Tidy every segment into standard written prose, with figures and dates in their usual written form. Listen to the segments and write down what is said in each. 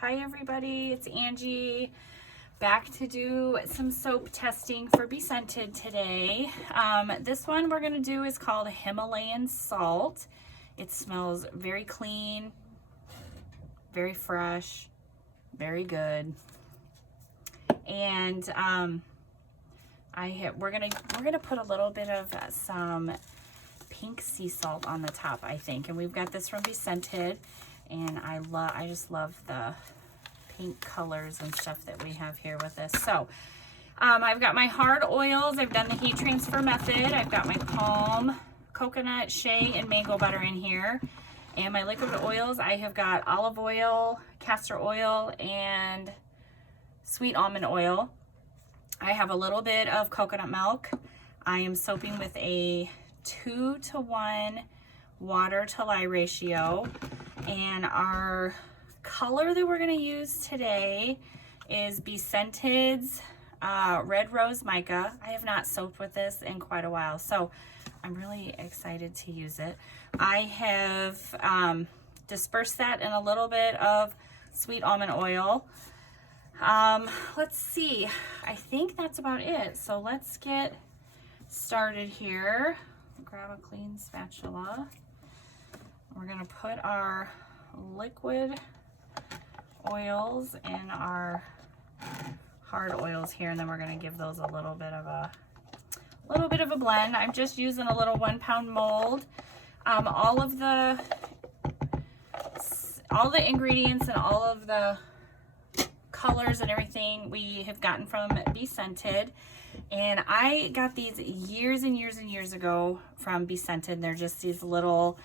Hi everybody, it's Angie, back to do some soap testing for BeScented today. This one we're going to do is called Himalayan Salt. It smells very clean, very fresh, very good. And we're gonna put a little bit of some pink sea salt on the top, I think. And we've got this from BeScented, and I just love the pink colors and stuff that we have here with this. So I've got my hard oils. I've done the heat transfer method. I've got my palm, coconut, shea, and mango butter in here. And my liquid oils, I have got olive oil, castor oil, and sweet almond oil. I have a little bit of coconut milk. I am soaping with a 2-to-1 water to lye ratio. And our color that we're going to use today is BeScented's Red Rose Mica. I have not soaped with this in quite a while, so I'm really excited to use it. I have dispersed that in a little bit of sweet almond oil. Let's see, I think that's about it. So let's get started here. Grab a clean spatula. We're going to put our liquid oils in our hard oils here, and then we're going to give those a little bit of a blend. I'm just using a little 1-pound mold. All the ingredients and all of the colors and everything we have gotten from BeScented, and I got these years and years and years ago from BeScented. They're just these little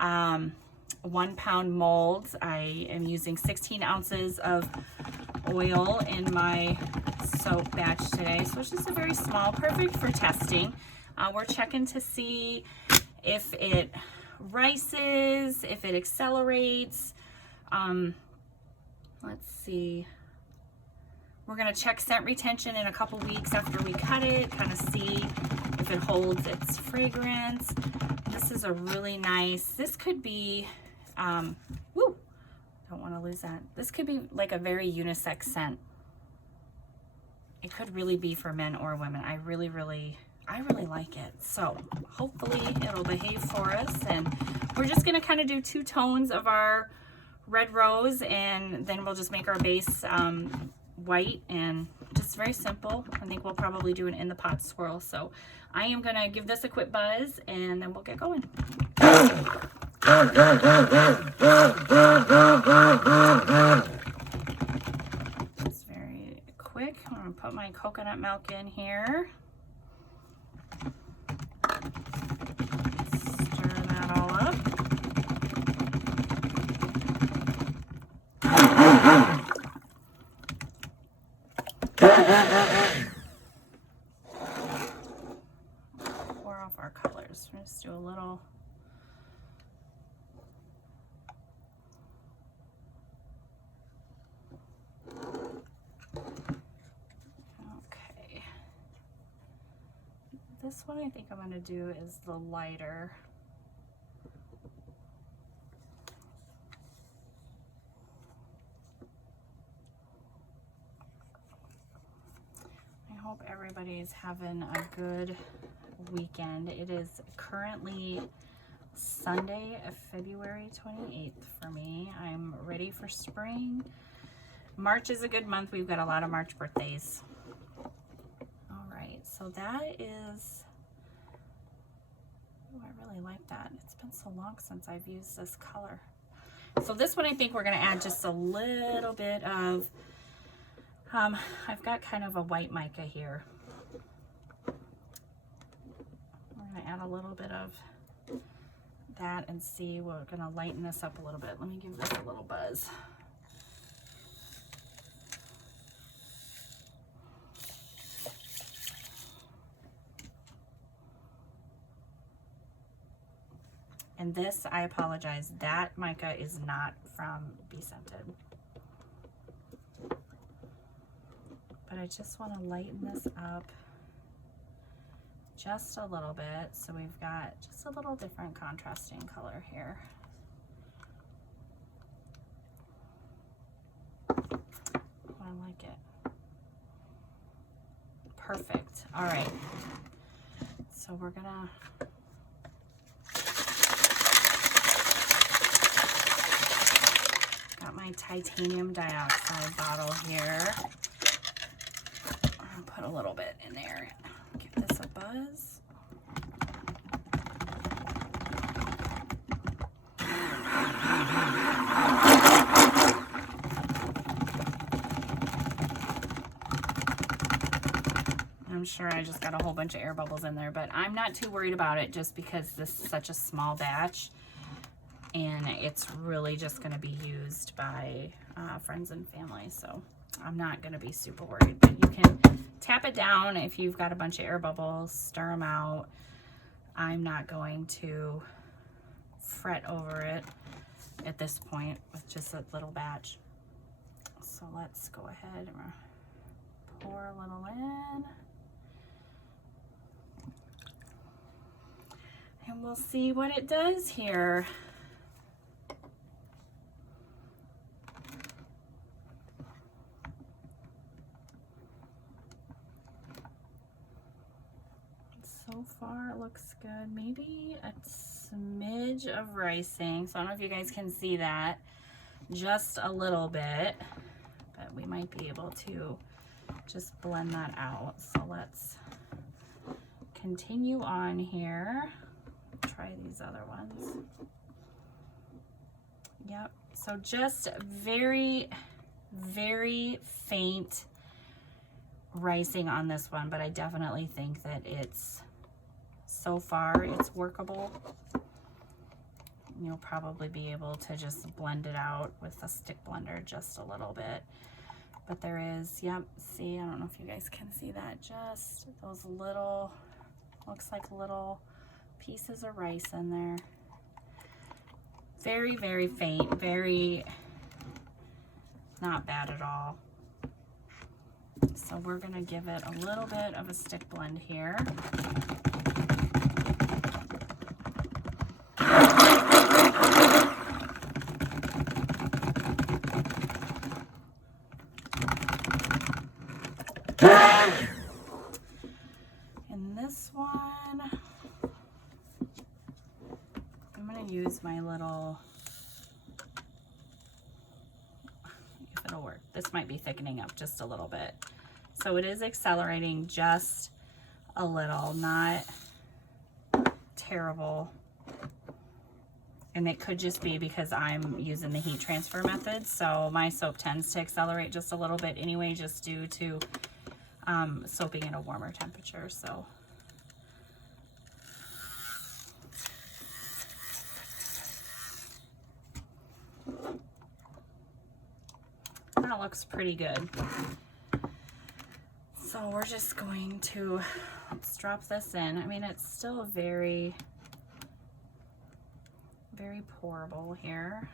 1-pound molds. I am using 16 ounces of oil in my soap batch today, so it's just a very small, perfect for testing. We're checking to see if it rises, if it accelerates. Let's see. We're going to check scent retention in a couple weeks after we cut it, kind of see if it holds its fragrance. This is a really nice, this could be, don't want to lose that. This could be like a very unisex scent. It could really be for men or women. I really like it. So hopefully it'll behave for us. And we're just going to kind of do 2 tones of our red rose, and then we'll just make our base white, and just very simple. I think we'll probably do an in the pot swirl. So I am gonna give this a quick buzz, and then we'll get going. It's very quick. I'm gonna put my coconut milk in here. Stir that all up. Pour off our colors. We're just do a little. Okay. This one I think I'm going to do is the lighter. I hope everybody's having a good weekend. It is currently Sunday, February 28th for me. I'm ready for spring. March is a good month. We've got a lot of March birthdays. All right, so that is, oh, I really like that. It's been so long since I've used this color. So this one I think we're going to add just a little bit of, I've got kind of a white mica here. We're going to add a little bit of that and see. We're going to lighten this up a little bit. Let me give this a little buzz. And this, I apologize, that mica is not from BeScented. But I just want to lighten this up just a little bit, so we've got just a little different contrasting color here. like it. Perfect. All right. So we're gonna got my titanium dioxide bottle here. I'll put a little bit in there and give this a buzz. I'm sure I just got a whole bunch of air bubbles in there, but I'm not too worried about it just because this is such a small batch and it's really just going to be used by friends and family. So I'm not going to be super worried, but you can tap it down if you've got a bunch of air bubbles, stir them out. I'm not going to fret over it at this point with just a little batch. So let's go ahead and pour a little in. And we'll see what it does here. So far it looks good. Maybe a smidge of ricing. So I don't know if you guys can see that. Just a little bit. But we might be able to just blend that out. So let's continue on here. Try these other ones. Yep. So just very, very faint ricing on this one, but I definitely think that it's, so far, it's workable. You'll probably be able to just blend it out with a stick blender just a little bit. But there is, yep, see, I don't know if you guys can see that, just those little, looks like little pieces of rice in there. Very, very faint, very not bad at all. So we're gonna give it a little bit of a stick blend here. And this one, I'm gonna use my little, if it'll work. This might be thickening up just a little bit. So it is accelerating just a little, not terrible. And it could just be because I'm using the heat transfer method. So my soap tends to accelerate just a little bit anyway, just due to soaping at a warmer temperature. So that looks pretty good. So we're just going to, let's drop this in. I mean, it's still very, very pourable here.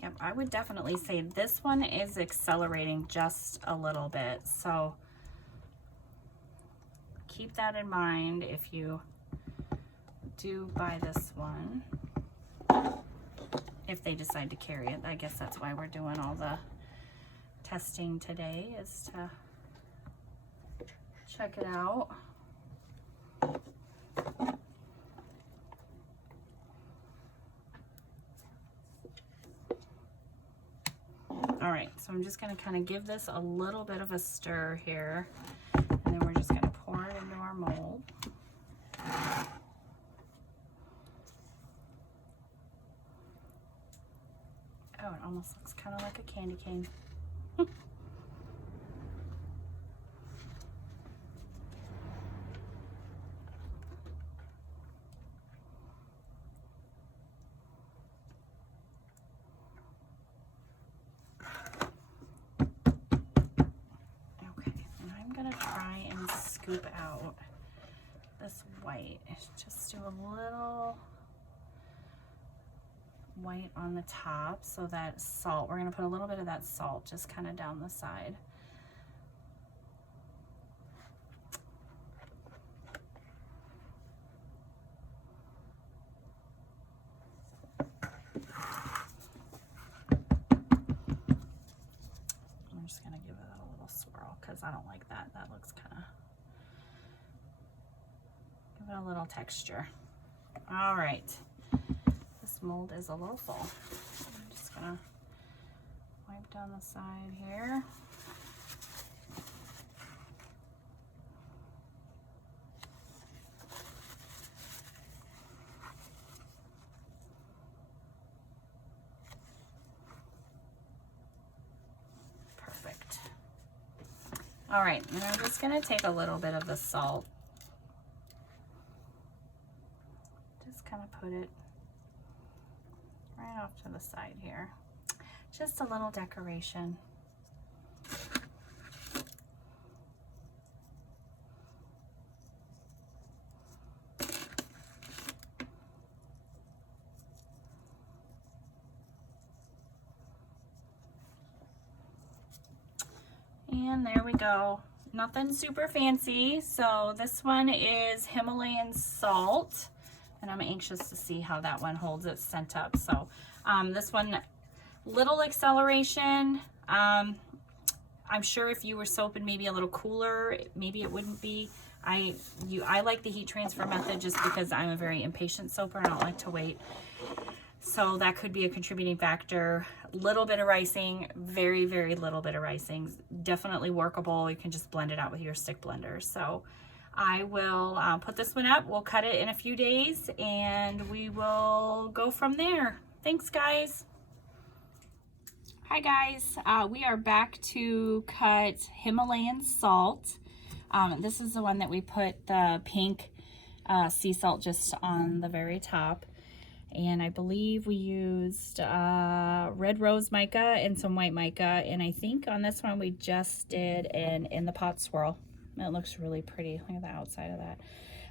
Yep, I would definitely say this one is accelerating just a little bit. So keep that in mind if you do buy this one. If they decide to carry it. I guess that's why we're doing all the testing today, is to check it out. All right, so I'm just gonna kind of give this a little bit of a stir here, and then we're just gonna pour it into our mold. Oh, it almost looks kind of like a candy cane. Okay, and I'm gonna try and scoop out this white. Just do a little white on the top, so that salt, we're going to put a little bit of that salt just kind of down the side. a little texture. All right, this mold is a little full. I'm just gonna wipe down the side here. Perfect. All right, and I'm just gonna take a little bit of the salt. Just kind of put it right off to the side here. Just a little decoration. And there we go. Nothing super fancy. So this one is Himalayan salt, and I'm anxious to see how that one holds its scent up. So this one, little acceleration. I'm sure if you were soaping maybe a little cooler, maybe it wouldn't be. I like the heat transfer method just because I'm a very impatient soaper and I don't like to wait. So that could be a contributing factor. Little bit of ricing, very, very little bit of ricing. Definitely workable. You can just blend it out with your stick blender. So I will put this one up. We'll cut it in a few days and we will go from there. Thanks, guys. Hi, guys. We are back to cut Himalayan salt. This is the one that we put the pink sea salt just on the very top. And I believe we used red rose mica and some white mica. And I think on this one we just did an in the pot swirl. It looks really pretty. Look at the outside of that.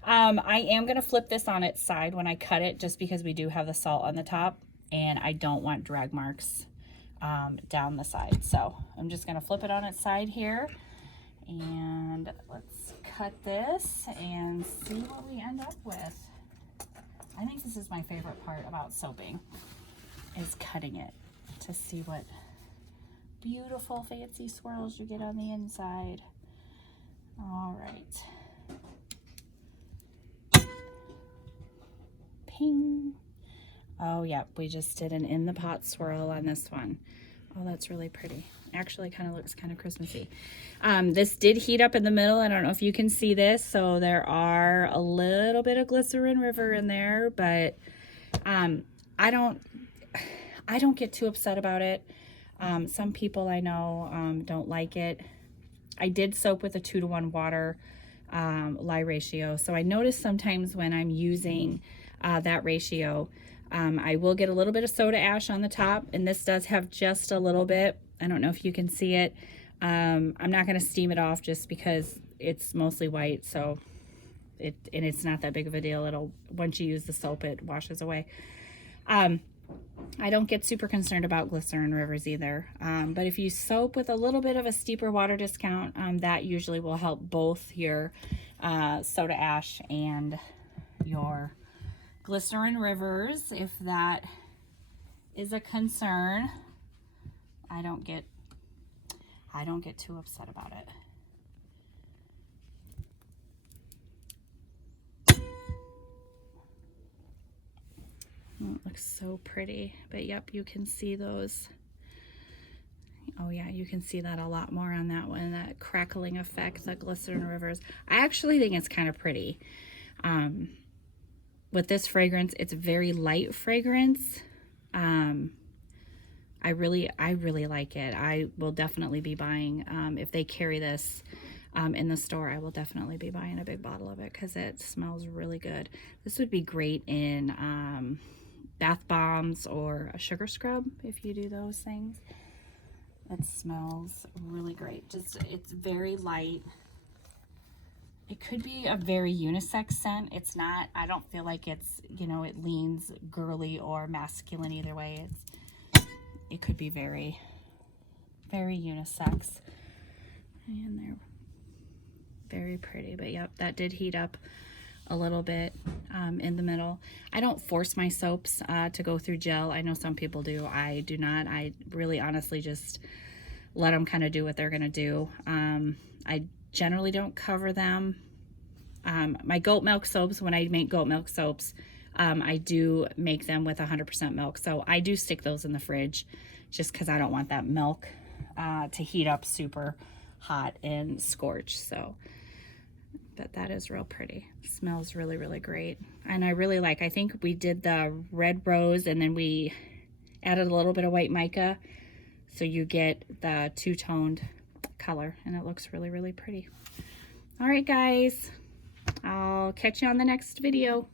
I am going to flip this on its side when I cut it just because we do have the salt on the top. And I don't want drag marks down the side. So I'm just going to flip it on its side here. And let's cut this and see what we end up with. I think this is my favorite part about soaping, is cutting it to see what beautiful fancy swirls you get on the inside. All right. Ping. Oh, yep, we just did an in the pot swirl on this one. Oh, that's really pretty. Actually kind of looks kind of Christmassy. This did heat up in the middle. I don't know if you can see this. So there are a little bit of glycerin river in there, but I don't get too upset about it. Some people I know don't like it. I did soap with a 2-to-1 water lye ratio. So I notice sometimes when I'm using that ratio, I will get a little bit of soda ash on the top, and this does have just a little bit. I don't know if you can see it. I'm not going to steam it off just because it's mostly white, so it's not that big of a deal. It'll, once you use the soap, it washes away. I don't get super concerned about glycerin rivers either. But if you soap with a little bit of a steeper water discount, that usually will help both your soda ash and your glycerin rivers, if that is a concern. I don't get too upset about it. Oh, it looks so pretty, but yep, you can see those. Oh yeah, you can see that a lot more on that one, that crackling effect, the glycerin rivers. I actually think it's kind of pretty. With this fragrance, it's very light fragrance. I really like it. I will definitely be buying, if they carry this in the store, I will definitely be buying a big bottle of it because it smells really good. This would be great in bath bombs or a sugar scrub if you do those things. It smells really great. Just, it's very light. It could be a very unisex scent. It's not, I don't feel like it's, you know, it leans girly or masculine either way. It could be very, very unisex. And they're very pretty. But yep, that did heat up a little bit in the middle. I don't force my soaps to go through gel. I know some people do. I do not. I really honestly just let them kind of do what they're going to do. I generally don't cover them My goat milk soaps, when I make goat milk soaps, I do make them with 100% milk. So I do stick those in the fridge just because I don't want that milk to heat up super hot and scorch. So, but that is real pretty. It smells really, really great. And I really like, I think we did the red rose and then we added a little bit of white mica. So you get the two-toned color and it looks really, really pretty. All right, guys, I'll catch you on the next video.